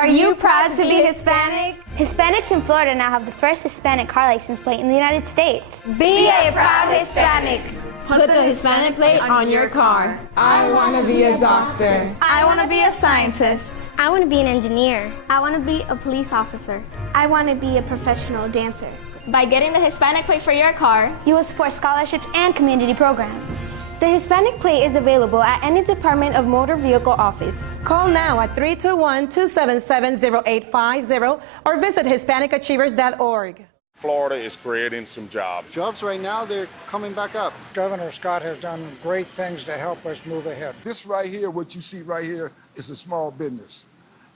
Are you proud to be Hispanic? Hispanics in Florida now have the first Hispanic car license plate in the United States. Be a proud Hispanic. Put the Hispanic plate on your car. I want to be a doctor. I want to be a scientist. I want to be an engineer. I want to be a police officer. I want to be a professional dancer. By getting the Hispanic plate for your car, you will support scholarships and community programs. The Hispanic plate is available at any Department of Motor Vehicle office. Call now at 321-277-0850 or visit HispanicAchievers.org. Florida is creating some jobs. Jobs right now, they're coming back up. Governor Scott has done great things to help us move ahead. This right here, what you see right here, is a small business.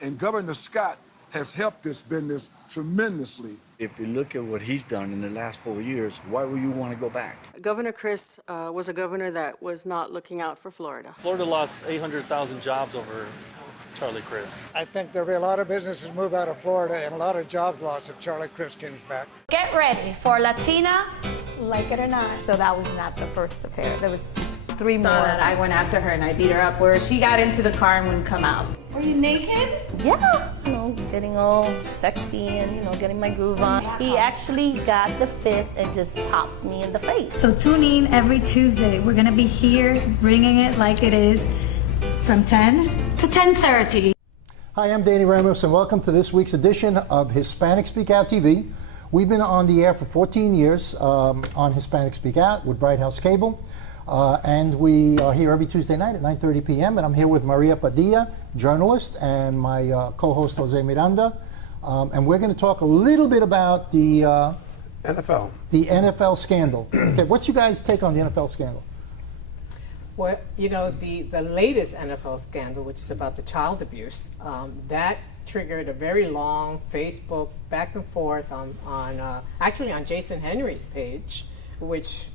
And Governor Scott has helped this business tremendously. If you look at what he's done in the last 4 years, why would you want to go back? Governor Chris was a governor that was not looking out for Florida. Florida lost 800,000 jobs over Charlie Crist. I think there'll be a lot of businesses move out of Florida and a lot of jobs lost if Charlie Crist comes back. Get ready for Latina, like it or not. So that was not the first affair. There was 3 more. I went after her and I beat her up where she got into the car and wouldn't come out. Were you naked? Yeah, getting all sexy and, getting my groove on. He actually got the fist and just popped me in the face. So tune in every Tuesday. We're gonna be here bringing it like it is from 10 to 10:30. Hi, I'm Danny Ramos and welcome to this week's edition of Hispanic SpeakOut TV. We've been on the air for 14 years on Hispanic Speak Out with Bright House Cable. And we are here every Tuesday night at 9:30 p.m. And I'm here with Maria Padilla, journalist, and my co-host Jose Miranda. And we're going to talk a little bit about the NFL. The NFL scandal. Okay, what's you guys' take on the NFL scandal? Well, the latest NFL scandal, which is about the child abuse, that triggered a very long Facebook back and forth actually on Jason Henry's page, which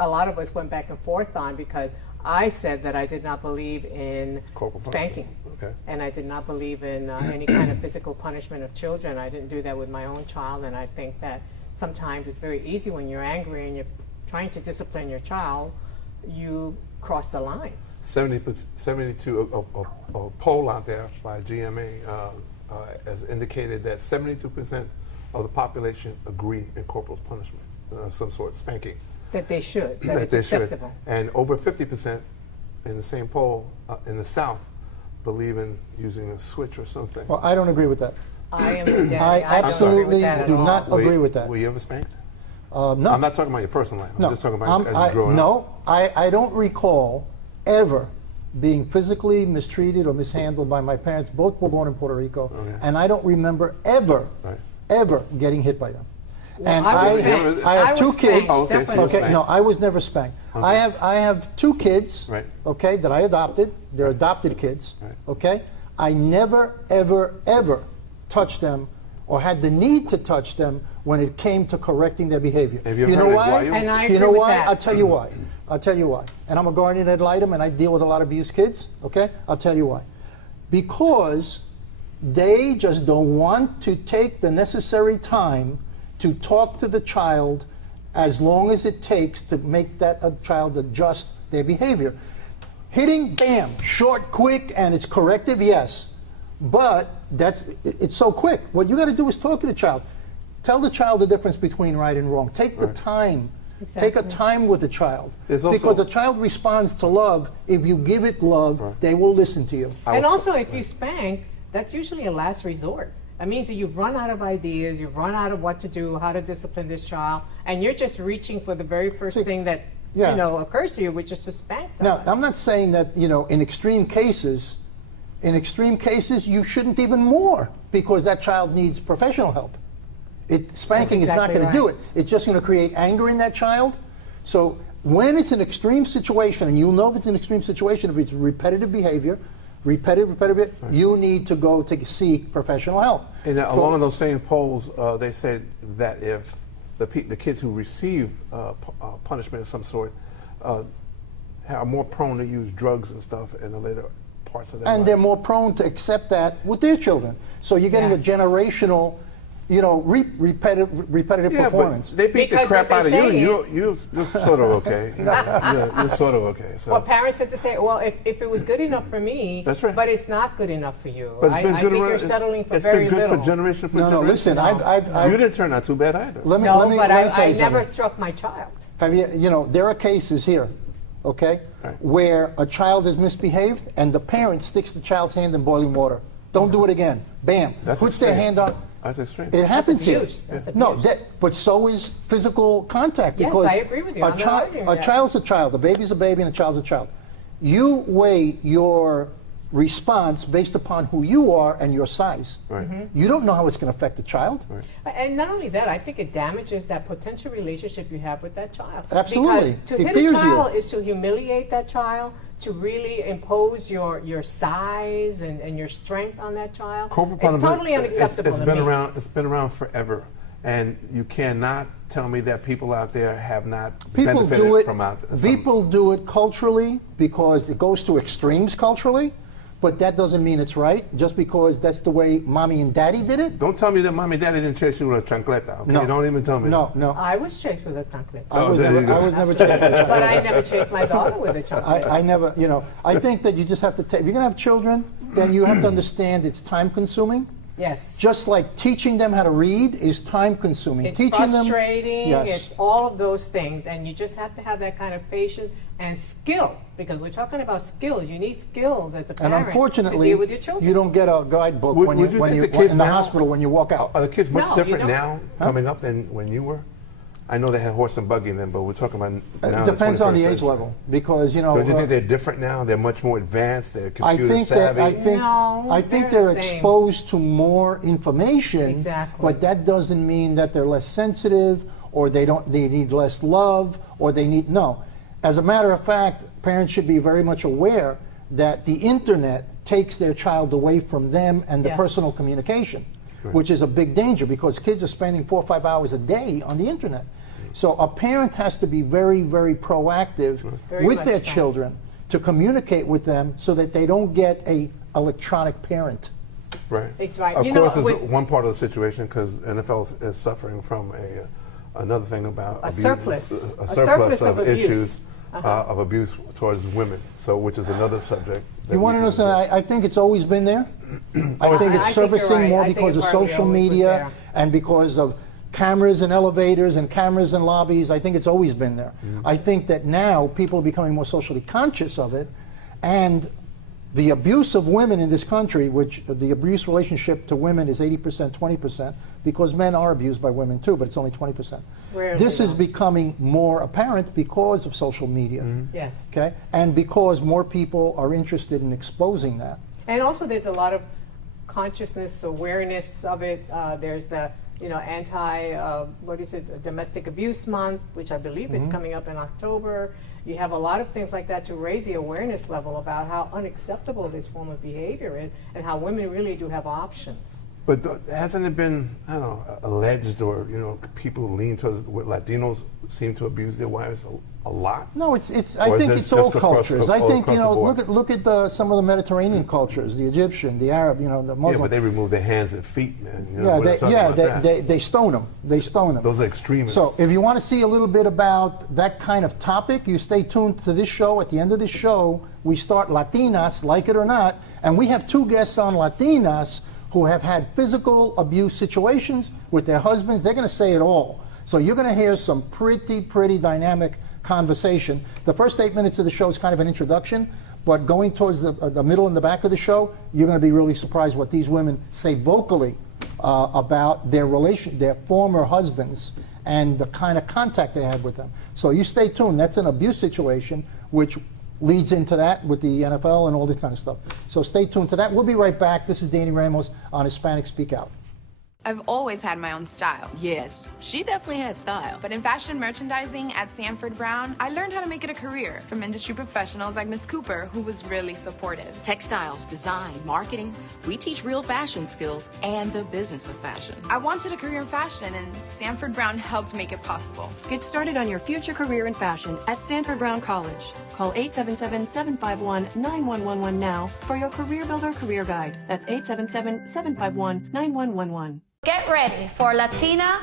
a lot of us went back and forth on because I said that I did not believe in spanking. Okay. And I did not believe in any kind of physical punishment of children. I didn't do that with my own child, and I think that sometimes it's very easy when you're angry and you're trying to discipline your child, you cross the line. 72, a poll out there by GMA has indicated that 72% of the population agree in corporal punishment, some sort of spanking. That they should, that it's they acceptable. Should. And over 50% in the same poll in the South believe in using a switch or something. Well, I don't agree with that. I absolutely do not agree with that. Were you ever spanked? No. I'm not talking about your personal life. I'm just talking about as you growing up. No, I don't recall ever being physically mistreated or mishandled by my parents. Both were born in Puerto Rico. Okay. And I don't remember ever getting hit by them. Well, and I have 2 kids. Oh, okay, so Okay, no, I was never spanked. Okay. I have 2 kids. Right. Okay, that I adopted. They're adopted kids. Right. Okay, I never, ever touched them or had the need to touch them when it came to correcting their behavior. Have you know ever why? And I you know agree why? with that. I'll tell you why. I'll tell you why. And I'm a guardian ad litem, and I deal with a lot of abused kids. Okay, I'll tell you why. Because they just don't want to take the necessary time to talk to the child as long as it takes to make that child adjust their behavior. Hitting, bam, short, quick, and it's corrective, yes. But it's so quick. What you got to do is talk to the child. Tell the child the difference between right and wrong. Take the time. Exactly. Take a time with the child. Because the child responds to love. If you give it love, they will listen to you. And also, if you spank, that's usually a last resort. That means that you've run out of ideas, you've run out of what to do, how to discipline this child, and you're just reaching for the very first thing that occurs to you, which is to spank someone. Now, I'm not saying that in extreme cases, you shouldn't even more because that child needs professional help. Spanking is not going to do it. It's just going to create anger in that child. So when it's an extreme situation, and you'll know if it's an extreme situation if it's repetitive behavior. Repetitive, you need to go to seek professional help. And along those same polls, they said that if the kids who receive punishment of some sort are more prone to use drugs and stuff in the later parts of their life. And they're more prone to accept that with their children. So you're getting a generational you know, repetitive Yeah, performance. but they beat the Because crap what out of they you. say You're sort of okay. You're sort of okay. So. Well, parents have to say, well, if it was good enough for me, That's right. but it's not good enough for you. But it's been I good think around, you're settling for it's very been good little. for generation for No, generation. listen, I've you didn't turn out too bad either. let me No, let me but let me tell I you never something. struck my child. Have you know, there are cases here, okay, Right. where a child has misbehaved and the parent sticks the child's hand in boiling water. Don't do it again. Bam. That's Puts their extreme. hand on. That's extreme. It happens here. abuse. That's No, abuse. but so is physical contact. Yes, Because I agree with you. I'm not arguing a that. child's a child. A baby's a baby and a child's a child. You weigh your response based upon who you are and your size. Right. You don't know how it's going to affect the child. And not only that, I think it damages that potential relationship you have with that child. Absolutely. Because to It hit a fears child you. is to humiliate that child, to really impose your size and your strength on that child. Corporal It's punishment, totally unacceptable it's to been me. around. It's been around forever, and you cannot tell me that people out there have not People benefited do it. from out. People do it culturally because it goes to extremes culturally, but that doesn't mean it's right. Just because that's the way mommy and daddy did it. Don't tell me that mommy and daddy didn't chase you with a chancleta. Okay? No. Don't even tell me. No, no. I was chased with a chancleta. I was there you never. go. I was never chased with a But I chancleta. never chased my daughter with a chancleta. I never. You know. I think that you just have to take. If you're gonna have children, then you have to understand it's time consuming. Yes. Just like teaching them how to read is time consuming. It's teaching frustrating. them. Yes. It's all of those things, and you just have to have that kind of patience and skill, because we're talking about skills. You need skills as a And parent unfortunately, to deal with your children. you don't get a guidebook Would when you you think the kids in the now- hospital when you walk out. Are the kids much No, you different don't. now coming up than when you were? I know they had horse and buggy then, but we're talking about now. It the depends on the 21st age century. level, because you know. Don't you think they're different now? They're much more advanced. They're I computer think savvy. I think they're they're the same. exposed to more information. Exactly. But that doesn't mean that they're less sensitive, or they need less love, or they need no. As a matter of fact, parents should be very much aware that the internet takes their child away from them and the Yes. personal communication, which is a big danger because kids are spending 4 or 5 hours a day on the internet. So a parent has to be very, very proactive Very with much their so. children to communicate with them so that they don't get a electronic parent. Right. It's right. Of You know, course, it's with- one part of the situation because NFL is suffering from another thing about A abuse, surplus. a A surplus surplus of of abuse. issues of abuse towards women. So, which is another subject. that You we want to can know something? address. I think it's always been there. I think I it's think you're surfacing right. more I think because it of probably social always was media there. and because of cameras in elevators and cameras in lobbies. I think it's always been there. I think that now people are becoming more socially conscious of it, and the abuse of women in this country, which the abuse relationship to women is 80%, 20%, because men are abused by women too, but it's only 20%. Rarely, This is though. becoming more apparent because of social media. Yes. Okay, and because more people are interested in exposing that. And also, there's a lot of consciousness, awareness of it. There's the, domestic abuse month, which I believe is coming up in October. You have a lot of things like that to raise the awareness level about how unacceptable this form of behavior is and how women really do have options. But hasn't it been, I don't know, alleged or, people lean towards what Latinos seem to abuse their wives a lot? No, I Or is think it it's all just across- cultures. I all think, across the board? look at some of the Mediterranean cultures, the Egyptian, the Arab, the Muslim. Yeah, but they remove their hands and feet. Man. We're not talking about that. they stone them. They stone them. Those are extremists. So if you want to see a little bit about that kind of topic, you stay tuned to this show. At the end of this show, we start Latinas, like it or not, and we have 2 guests on Latinas who have had physical abuse situations with their husbands. They're going to say it all. So you're going to hear some pretty dynamic conversation. The first 8 minutes of the show is kind of an introduction, but going towards the middle and the back of the show, you're going to be really surprised what these women say vocally about their former husbands and the kind of contact they had with them. So you stay tuned. That's an abuse situation, which leads into that with the NFL and all this kind of stuff. So stay tuned to that. We'll be right back. This is Danny Ramos on Hispanic Speak Out. I've always had my own style. Yes, she definitely had style. But in fashion merchandising at Sanford Brown, I learned how to make it a career from industry professionals like Miss Cooper, who was really supportive. Textiles, design, marketing. We teach real fashion skills and the business of fashion. I wanted a career in fashion, and Sanford Brown helped make it possible. Get started on your future career in fashion at Sanford Brown College. Call 877-751-9111 now for your Career Builder Career Guide. That's 877-751-9111. Get ready for Latina.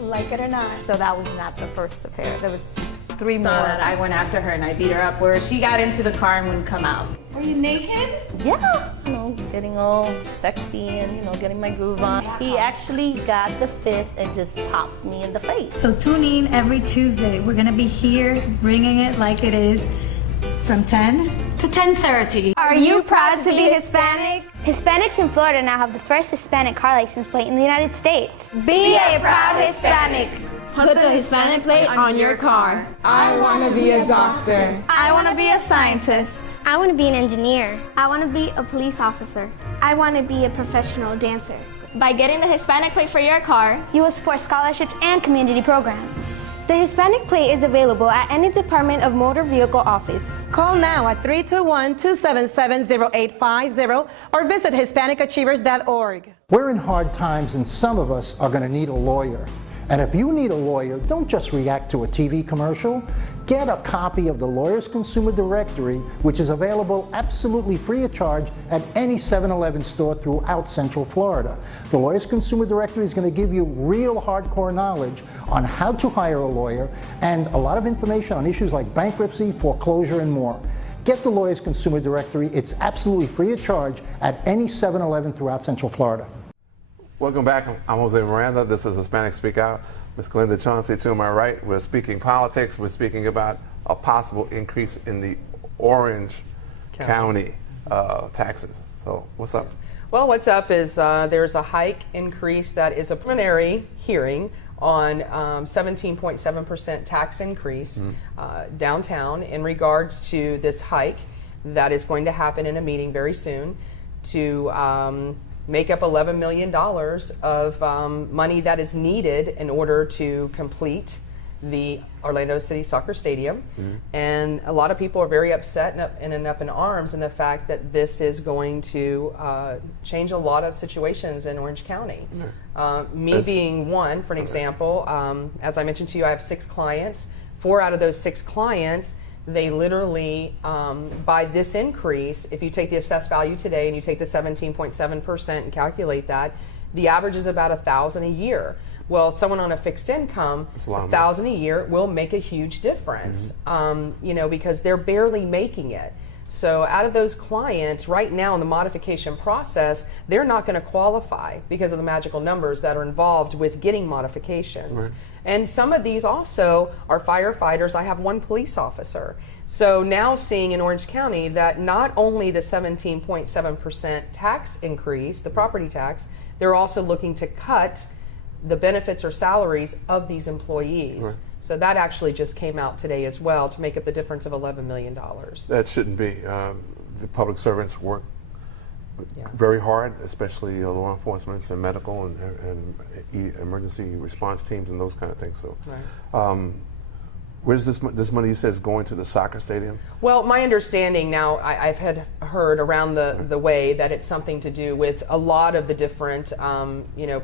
Like it or not. So that was not the first affair. There was 3 more. That I went after her and I beat her up where she got into the car and wouldn't come out. Were you naked? Yeah, getting all sexy and, getting my groove on. He actually got the fist and just popped me in the face. So tune in every Tuesday. We're going to be here bringing it like it is from 10 to 10:30. Are you proud to be Hispanic? Hispanics in Florida now have the first Hispanic car license plate in the United States. Be a proud Hispanic. Put the Hispanic plate on your car. I want to be a doctor. I want to be a scientist. I want to be an engineer. I want to be a police officer. I want to be a professional dancer. By getting the Hispanic plate for your car, you will support scholarships and community programs. The Hispanic plate is available at any Department of Motor Vehicle office. Call now at 321-277-0850 or visit HispanicAchievers.org. We're in hard times and some of us are going to need a lawyer. And if you need a lawyer, don't just react to a TV commercial. Get a copy of the Lawyers Consumer Directory, which is available absolutely free of charge at any 7-Eleven store throughout Central Florida. The Lawyers Consumer Directory is going to give you real hardcore knowledge on how to hire a lawyer and a lot of information on issues like bankruptcy, foreclosure, and more. Get the Lawyers Consumer Directory. It's absolutely free of charge at any 7-Eleven throughout Central Florida. Welcome back. I'm Jose Miranda. This is Hispanic Speak Out. Ms. Glenda Chauncey to my right. We're speaking politics. We're speaking about a possible increase in the Orange County taxes. So what's up? Well, what's up is there's a hike increase that is a preliminary hearing on 17.7% tax increase downtown in regards to this hike that is going to happen in a meeting very soon to make up $11 million of money that is needed in order to complete the Orlando City Soccer Stadium. And a lot of people are very upset and up in arms in the fact that this is going to change a lot of situations in Orange County. Me being one, for an example, as I mentioned to you, I have 6 clients. 4 out of those 6 clients, they literally, by this increase, if you take the assessed value today and you take the 17.7% and calculate that, the average is about $1,000 a year. Well, someone on a fixed income, $1,000 a year will make a huge difference, because they're barely making it. So out of those clients, right now in the modification process, they're not going to qualify because of the magical numbers that are involved with getting modifications. And some of these also are firefighters. I have 1 police officer. So now seeing in Orange County that not only the 17.7% tax increase, the property tax, they're also looking to cut the benefits or salaries of these employees. So that actually just came out today as well to make up the difference of $11 million. That shouldn't be. The public servants work very hard, especially law enforcement and medical and emergency response teams and those kind of things. So, where's this money you said is going to the soccer stadium? Well, my understanding now, I've heard around the way that it's something to do with a lot of the different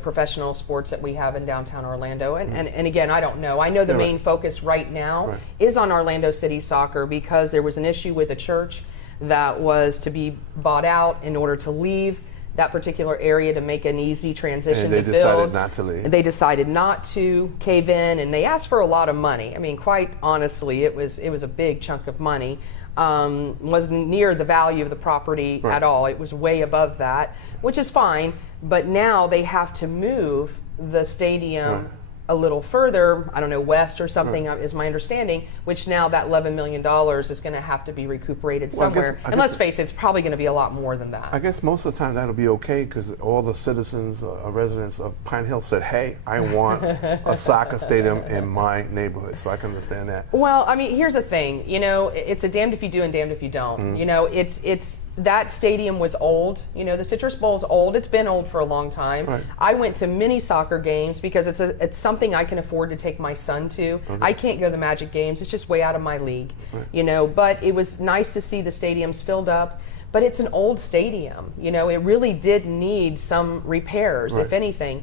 professional sports that we have in downtown Orlando. And again, I don't know. I know the main focus right now is on Orlando City Soccer because there was an issue with a church that was to be bought out in order to leave that particular area to make an easy transition and they to decided build. Not to leave. They decided not to cave in, and they asked for a lot of money. I mean, quite honestly, it was a big chunk of money. Wasn't near the value of the property at all. It was way above that, which is fine. But now they have to move the stadium a little further, I don't know, west or something is my understanding, which now that $11 million is going to have to be recuperated somewhere. I guess, let's face it, it's probably going to be a lot more than that. I guess most of the time that'll be okay because all the citizens, residents of Pine Hill said, hey, I want a soccer stadium in my neighborhood, so I can understand that. Well, I mean, here's the thing, it's a damned if you do and damned if you don't. It's that stadium was old. The Citrus Bowl is old. It's been old for a long time. I went to many soccer games because it's something I can afford to take my son to. I can't go to the Magic games. It's just way out of my league. But it was nice to see the stadiums filled up. But it's an old stadium. It really did need some repairs, if anything.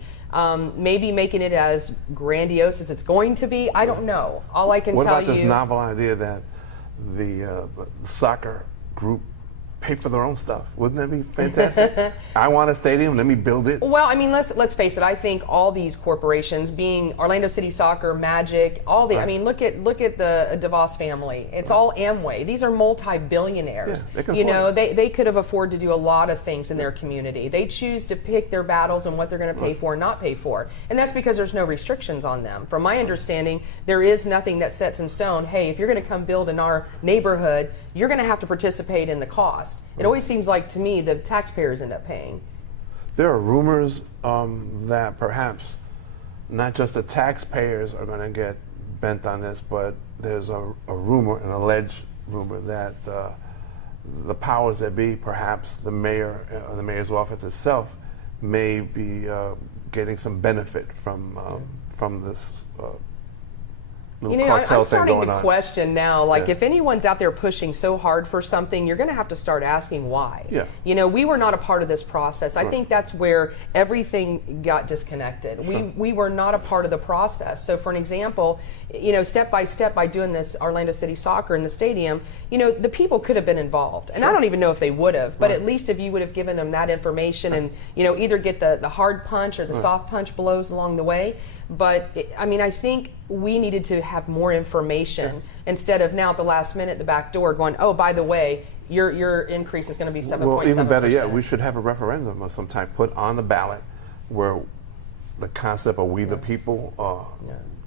Maybe making it as grandiose as it's going to be. I don't know. All I can tell you. What about this novel idea that the soccer group pay for their own stuff. Wouldn't that be fantastic? I want a stadium, let me build it. Well, I mean, let's face it. I think all these corporations, being Orlando City Soccer, Magic, all the, I mean, look at the DeVos family. It's all Amway. These are multi-billionaires. Yeah, they can you afford know, it. they could have afforded to do a lot of things in their community. They choose to pick their battles and what they're going to pay for and not pay for. And that's because there's no restrictions on them. From my understanding, there is nothing that sets in stone, hey, if you're going to come build in our neighborhood, you're going to have to participate in the cost. It always seems like to me the taxpayers end up paying. There are rumors that perhaps not just the taxpayers are going to get bent on this, but there's a rumor, an alleged rumor, that the powers that be, perhaps the mayor, the mayor's office itself, may be getting some benefit from this little You know, cartel I'm thing starting going to on. question now, like, Yeah. if anyone's out there pushing so hard for something, you're going to have to start asking why. Yeah. You know, we were not a part of this process. I Right. think that's where everything got disconnected. Sure. We were not a part of the process. So for an example, you know, step by step by doing this Orlando City Soccer in the stadium, you know, the people could have been involved. And I Sure. don't even know if they would have, but Right. at least if you would have given them that information and, you know, either get the hard punch or the Right. soft punch blows along the way. But I mean, I think we needed to have more information instead of now at the last minute, the back door going, oh, by the way, your increase is going to be 7.7%. Well, even better yet, we should have a referendum of some type put on the ballot where the concept of we the people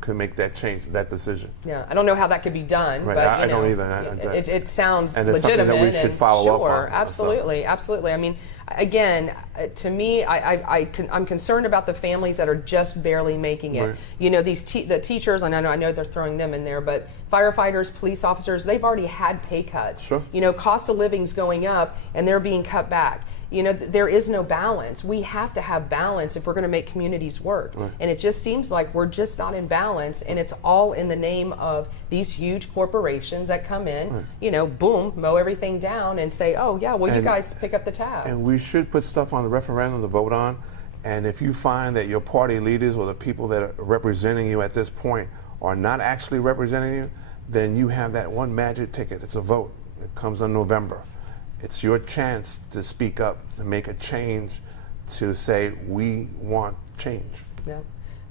could make that change, that decision. Yeah, I don't know how that could be done, Right, but I you know, don't either. it sounds and it's legitimate. something that we should follow up sure, on. absolutely, absolutely. I mean, again, to me, I'm concerned about the families that are just barely making it. Right. You know, the teachers, and I know they're throwing them in there, but firefighters, police officers, they've already had pay cuts. Sure. You know, cost of living's going up, and they're being cut back. You know, there is no balance. We have to have balance if we're going to make communities work. Right. And it just seems like we're just not in balance, and it's all in the name of these huge corporations that come in, Right. you know, boom, mow everything down and say, oh, yeah, well, you And- guys pick up the tab. And we should put stuff on the referendum to vote on. And if you find that your party leaders or the people that are representing you at this point are not actually representing you, then you have that one magic ticket. It's a vote. It comes in November. It's your chance to speak up, to make a change, to say, we want change. Yeah.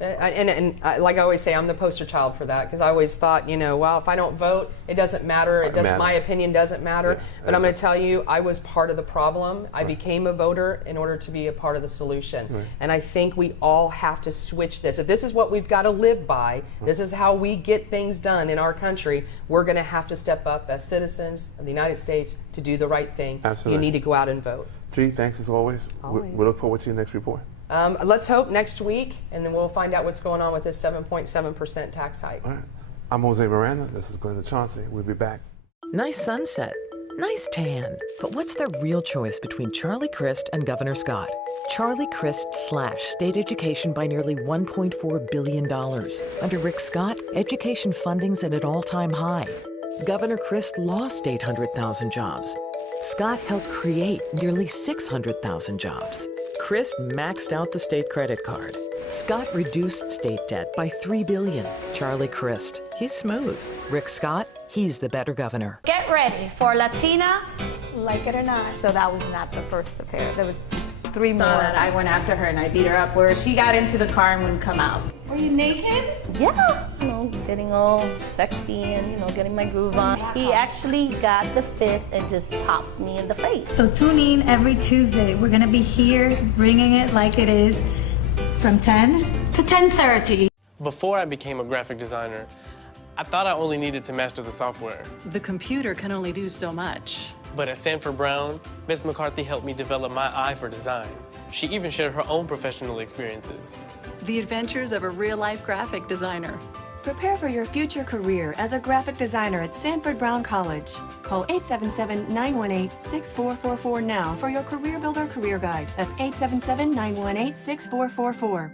And like I always say, I'm the poster child for that, because I always thought, you know, well, if I don't vote, it doesn't matter. It doesn't. My opinion doesn't matter. Yeah. But I'm going to tell you, I was part of the problem. I became a voter in order to be a part of the solution. Right. And I think we all have to switch this. If this is what we've got to live by, this is how we get things done in our country, we're going to have to step up as citizens of the United States to do the right thing. Absolutely. You need to go out and vote. G, thanks as always. Always. We look forward to your next report. Let's hope next week, and then we'll find out what's going on with this 7.7% tax hike. All right. I'm Jose Miranda. This is Glenda Chauncey. We'll be back. Nice sunset. Nice tan. But what's the real choice between Charlie Crist and Governor Scott? Charlie Crist slashed state education by nearly $1.4 billion. Under Rick Scott, education funding's at an all-time high. Governor Crist lost 800,000 jobs. Scott helped create nearly 600,000 jobs. Crist maxed out the state credit card. Scott reduced state debt by $3 billion. Charlie Crist, he's smooth. Rick Scott, he's the better governor. Get ready for Latina, like it or not. So that was not the first affair. There was 3 more. That I went after her and I beat her up where she got into the car and wouldn't come out. Were you naked? Yeah, you know, getting all sexy and, you know, getting my groove on. He actually got the fist and just popped me in the face. So tune in every Tuesday. We're going to be here bringing it like it is from 10 to 10:30. Before I became a graphic designer, I thought I only needed to master the software. The computer can only do so much. But at Sanford Brown, Ms. McCarthy helped me develop my eye for design. She even shared her own professional experiences. The adventures of a real-life graphic designer. Prepare for your future career as a graphic designer at Sanford Brown College. Call 877-918-6444 now for your Career Builder Career Guide. That's 877-918-6444.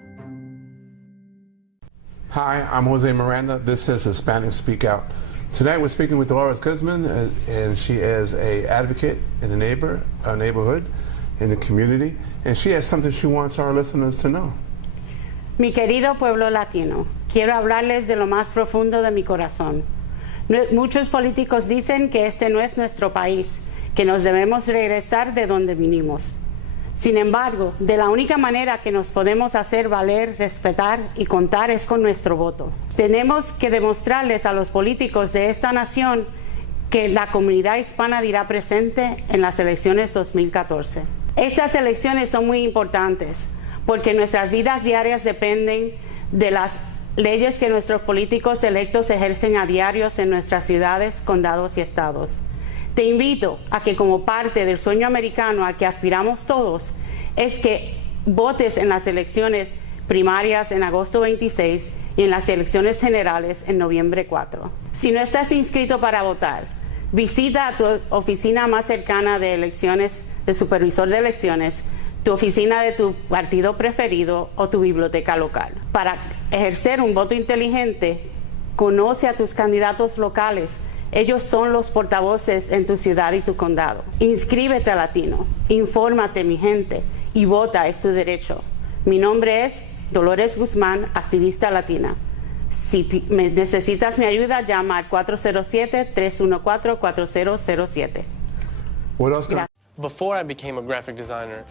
Hi, I'm Jose Miranda. This is Hispanic Speak Out. Tonight we're speaking with Dolores Guzman, and she is an advocate in the neighborhood, in the community, and she has something she wants our listeners to know. Mi querido pueblo latino, quiero hablarles de lo más profundo de mi corazón. Muchos políticos dicen que este no es nuestro país, que nos debemos regresar de donde vinimos. Sin embargo, de la única manera que nos podemos hacer valer, respetar y contar es con nuestro voto. Tenemos que demostrarles a los políticos de esta nación que la comunidad hispana dirá presente en las elecciones 2014. Estas elecciones son muy importantes porque nuestras vidas diarias dependen de las leyes que nuestros políticos electos ejercen a diario en nuestras ciudades, condados y estados. Te invito a que como parte del sueño americano al que aspiramos todos, es que votes en las elecciones primarias en agosto 26 y en las elecciones generales en noviembre 4. Si no estás inscrito para votar, visita a tu oficina más cercana de elecciones, de supervisor de elecciones, tu oficina de tu partido preferido o tu biblioteca local. Para ejercer un voto inteligente, conoce a tus candidatos locales. Ellos son los portavoces en tu ciudad y tu condado. Inscríbete a Latino, infórmate, mi gente, y vota, es tu derecho. Mi nombre es Dolores Guzmán, activista latina. Si necesitas mi ayuda, llama al 407-314-4007. What else can Before I became a graphic designer,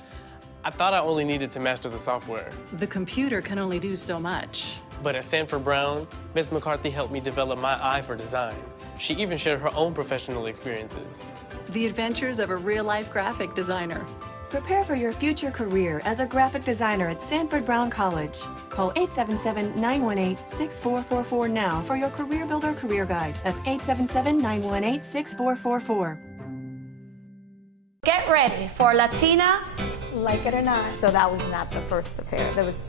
I thought I only needed to master the software. The computer can only do so much. But at Sanford Brown, Ms. McCarthy helped me develop my eye for design. She even shared her own professional experiences. The adventures of a real-life graphic designer. Prepare for your future career as a graphic designer at Sanford Brown College. Call 877-918-6444 now for your Career Builder Career Guide. That's 877-918-6444. Get ready for Latina, Like it or not. So that was not the first affair. There was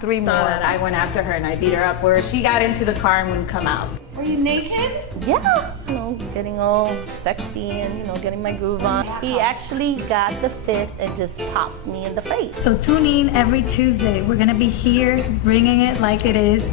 3 more. I went after her and I beat her up where she got into the car and wouldn't come out. Were you naked? Yeah, getting all sexy and, getting my groove on. He actually got the fist and just popped me in the face. So tune in every Tuesday. We're gonna be here bringing it like it is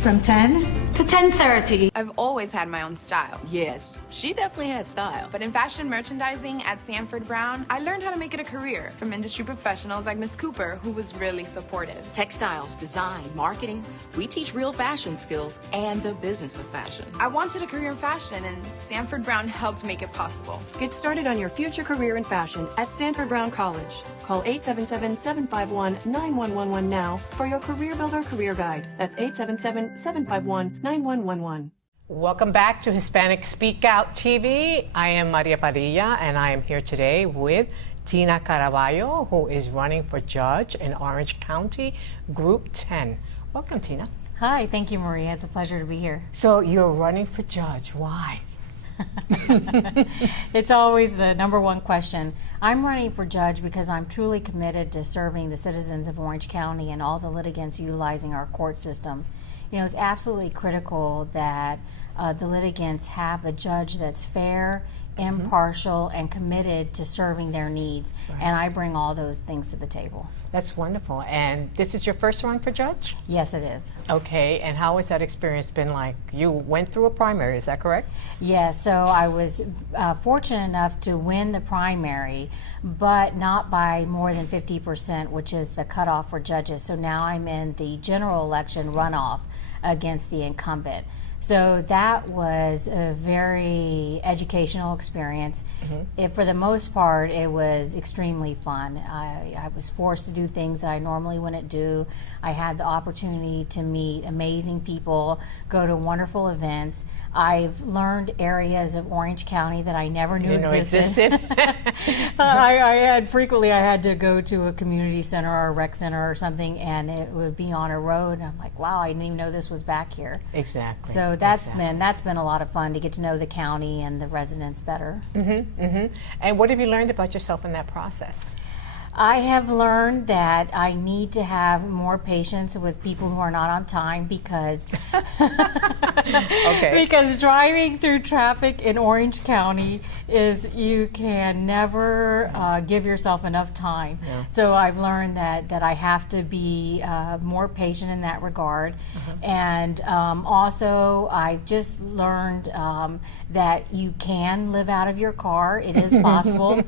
from 10 to 10:30. I've always had my own style. Yes, she definitely had style. But in fashion merchandising at Sanford Brown, I learned how to make it a career from industry professionals like Miss Cooper, who was really supportive. Textiles, design, marketing. We teach real fashion skills and the business of fashion. I wanted a career in fashion, and Sanford Brown helped make it possible. Get started on your future career in fashion at Sanford Brown College. Call 877-751-9111 now for your Career Builder Career Guide. That's 877-751-9111. Welcome back to Hispanic SpeakOut TV. I am Maria Padilla, and I am here today with Tina Caraballo, who is running for judge in Orange County, Group 10. Welcome, Tina. Hi, thank you, Maria. It's a pleasure to be here. So you're running for judge. Why? It's always the number one question. I'm running for judge because I'm truly committed to serving the citizens of Orange County and all the litigants utilizing our court system. It's absolutely critical that the litigants have a judge that's fair, impartial, and committed to serving their needs. Right. And I bring all those things to the table. That's wonderful. And this is your first run for judge? Yes, it is. Okay, and how has that experience been like? You went through a primary, is that correct? Yes, so I was fortunate enough to win the primary, but not by more than 50%, which is the cutoff for judges. So now I'm in the general election runoff against the incumbent. So that was a very educational experience. For the most part, it was extremely fun. I was forced to do things that I normally wouldn't do. I had the opportunity to meet amazing people, go to wonderful events. I've learned areas of Orange County that I never knew existed. I had to go to a community center or a rec center or something, and it would be on a road, and I'm like, wow, I didn't even know this was back here. Exactly. So that's been a lot of fun to get to know the county and the residents better. And what have you learned about yourself in that process? I have learned that I need to have more patience with people who are not on time because because driving through traffic in Orange County is you can never give yourself enough time. Yeah. So I've learned that I have to be more patient in that regard. And also I've just learned that you can live out of your car. It is possible.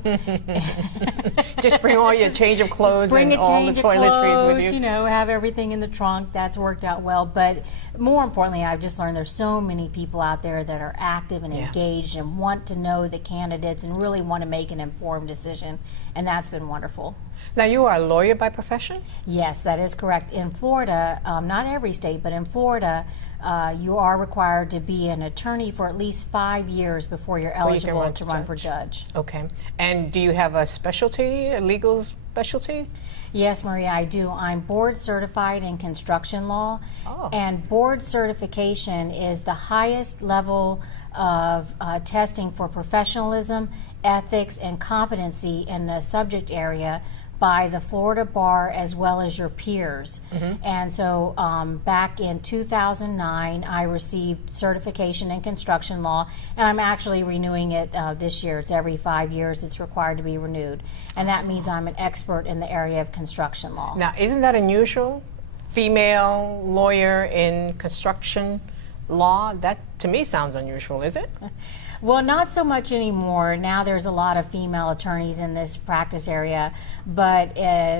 Just bring all you a change of clothes bring and a all the change of toiletries with clothes, you. Have everything in the trunk. That's worked out well. But more importantly, I've just learned there's so many people out there that are active and engaged and want to know the candidates and really want to make an informed decision. And that's been wonderful. Now, you are a lawyer by profession? Yes, that is correct. In Florida, not every state, but in Florida, you are required to be an attorney for at least 5 years before you're eligible to run for judge. Okay. And do you have a specialty, a legal specialty? Yes, Maria, I do. I'm board certified in construction law, and board certification is the highest level of testing for professionalism, ethics, and competency in the subject area by the Florida Bar as well as your peers. And so back in 2009, I received certification in construction law, and I'm actually renewing it this year. It's every 5 years it's required to be renewed. And that means I'm an expert in the area of construction law. Now, isn't that unusual? Female lawyer in construction law? That, to me, sounds unusual, is it? Well, not so much anymore. Now there's a lot of female attorneys in this practice area, but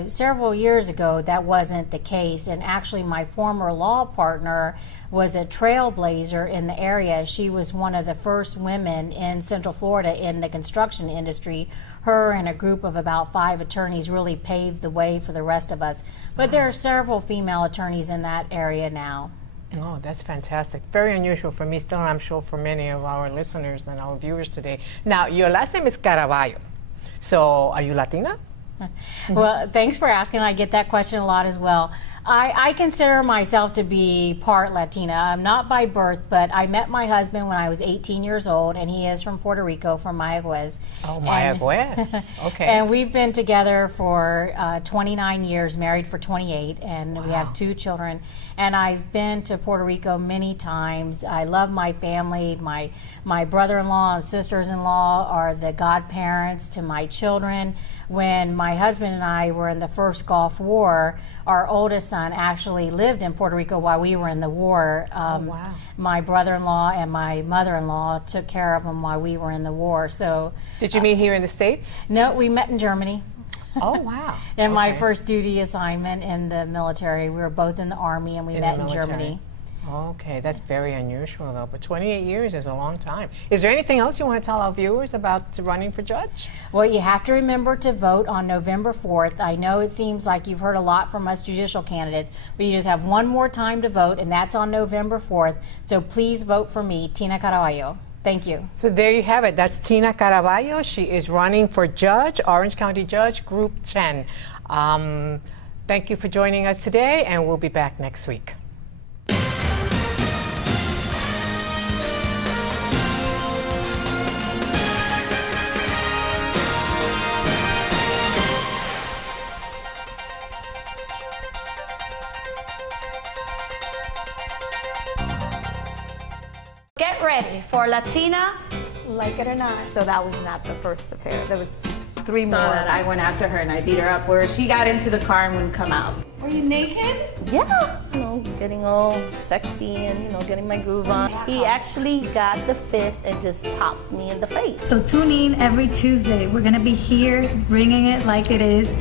several years ago that wasn't the case. And actually my former law partner was a trailblazer in the area. She was one of the first women in Central Florida in the construction industry. Her and a group of about 5 attorneys really paved the way for the rest of us. But there are several female attorneys in that area now. Oh, that's fantastic. Very unusual for me still, I'm sure for many of our listeners and our viewers today. Now, your last name is Caraballo. So, are you Latina? Well, thanks for asking. I get that question a lot as well. I consider myself to be part Latina. I'm not by birth, but I met my husband when I was 18 years old, and he is from Puerto Rico, from Mayagüez. Oh, Mayagüez. Okay. And we've been together for 29 years, married for 28, and we have 2 children. And I've been to Puerto Rico many times. I love my family. My brother-in-law and sisters-in-law are the godparents to my children. When my husband and I were in the first Gulf War, our oldest son actually lived in Puerto Rico while we were in the war. My brother-in-law and my mother-in-law took care of him while we were in the war. So, did you meet here in the States? No, we met in Germany. Oh, wow. In my first duty assignment in the military. We were both in the Army, and we met in Germany. Okay, that's very unusual though, but 28 years is a long time. Is there anything else you want to tell our viewers about running for judge? Well, you have to remember to vote on November 4th. I know it seems like you've heard a lot from us judicial candidates, but you just have one more time to vote, and that's on November 4th. So please vote for me, Tina Caraballo. Thank you. So there you have it. That's Tina Caraballo. She is running for judge, Orange County Judge, Group 10. Thank you for joining us today, and we'll be back next week. Get ready for Latina, Like It or Not. So that was not the first affair. There was 3 more. That I went after her and I beat her up where she got into the car and wouldn't come out. Were you naked? Yeah, getting all sexy and, getting my groove on. He actually got the fist and just popped me in the face. So tune in every Tuesday. We're going to be here bringing it like it is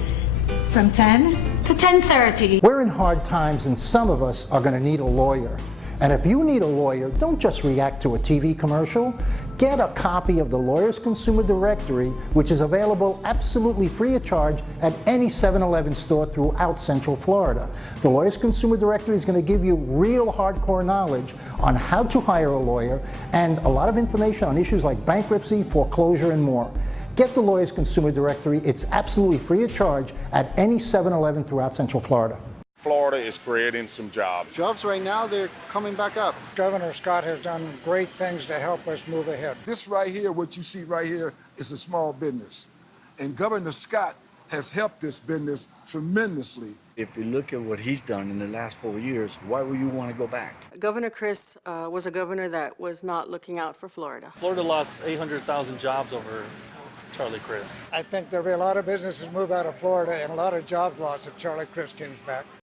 from 10 to 10:30. We're in hard times and some of us are going to need a lawyer. And if you need a lawyer, don't just react to a TV commercial. Get a copy of the Lawyers Consumer Directory, which is available absolutely free of charge at any 7-Eleven store throughout Central Florida. The Lawyers Consumer Directory is going to give you real hardcore knowledge on how to hire a lawyer and a lot of information on issues like bankruptcy, foreclosure, and more. Get the Lawyers Consumer Directory. It's absolutely free of charge at any 7-Eleven throughout Central Florida. Florida is creating some jobs. Jobs right now, they're coming back up. Governor Scott has done great things to help us move ahead. This right here, what you see right here, is a small business. And Governor Scott has helped this business tremendously. If you look at what he's done in the last 4 years, why would you want to go back? Governor Chris was a governor that was not looking out for Florida. Florida lost 800,000 jobs over Charlie Crist. I think there'll be a lot of businesses move out of Florida and a lot of job loss if Charlie Crist comes back.